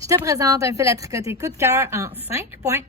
Je te présente un fil à tricoter coup de cœur en 5 points.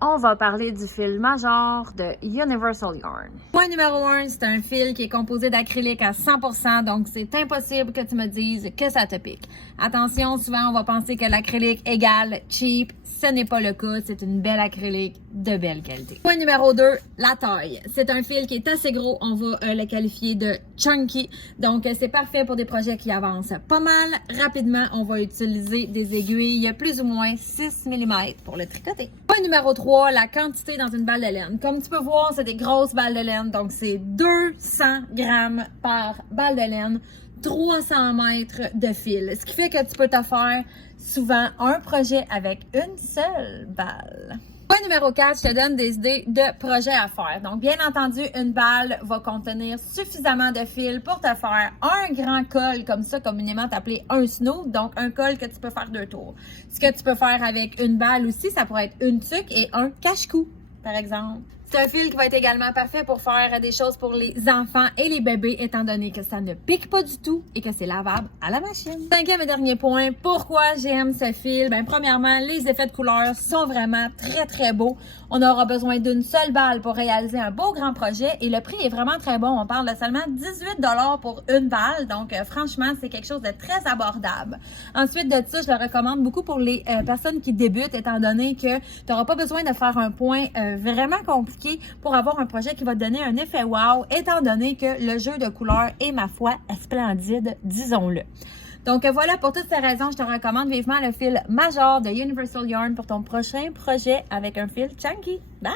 On va parler du fil Major de Universal Yarn. Point numéro 1, c'est un fil qui est composé d'acrylique à 100%, donc c'est impossible que tu me dises que ça te pique. Attention, souvent on va penser que l'acrylique égale cheap. Ce n'est pas le cas, c'est une belle acrylique de belle qualité. Point numéro 2, la taille. C'est un fil qui est assez gros, on va le qualifier de chunky. Donc c'est parfait pour des projets qui avancent pas mal. Rapidement, on va utiliser des aiguilles plus ou moins 6 mm pour le tricoter. Point numéro 3, la quantité dans une balle de laine. Comme tu peux voir, c'est des grosses balles de laine, donc c'est 200 grammes par balle de laine. 300 mètres de fil, ce qui fait que tu peux te faire souvent un projet avec une seule balle. Point numéro 4, je te donne des idées de projets à faire. Donc, bien entendu, une balle va contenir suffisamment de fil pour te faire un grand col, comme ça, communément appelé un snood, donc un col que tu peux faire 2 tours. Ce que tu peux faire avec une balle aussi, ça pourrait être une tuque et un cache-cou, par exemple. C'est un fil qui va être également parfait pour faire des choses pour les enfants et les bébés, étant donné que ça ne pique pas du tout et que c'est lavable à la machine. 5e et dernier point, pourquoi j'aime ce fil? Ben, premièrement, les effets de couleur sont vraiment très, très beaux. On aura besoin d'une seule balle pour réaliser un beau grand projet et le prix est vraiment très bon. On parle de seulement 18 $ pour une balle, donc franchement, c'est quelque chose de très abordable. Ensuite de ça, je le recommande beaucoup pour les personnes qui débutent, étant donné que tu n'auras pas besoin de faire un point vraiment compliqué pour avoir un projet qui va te donner un effet wow, étant donné que le jeu de couleurs est, ma foi, splendide, disons-le. Donc voilà, pour toutes ces raisons, je te recommande vivement le fil Major de Universal Yarn pour ton prochain projet avec un fil chunky. Bye!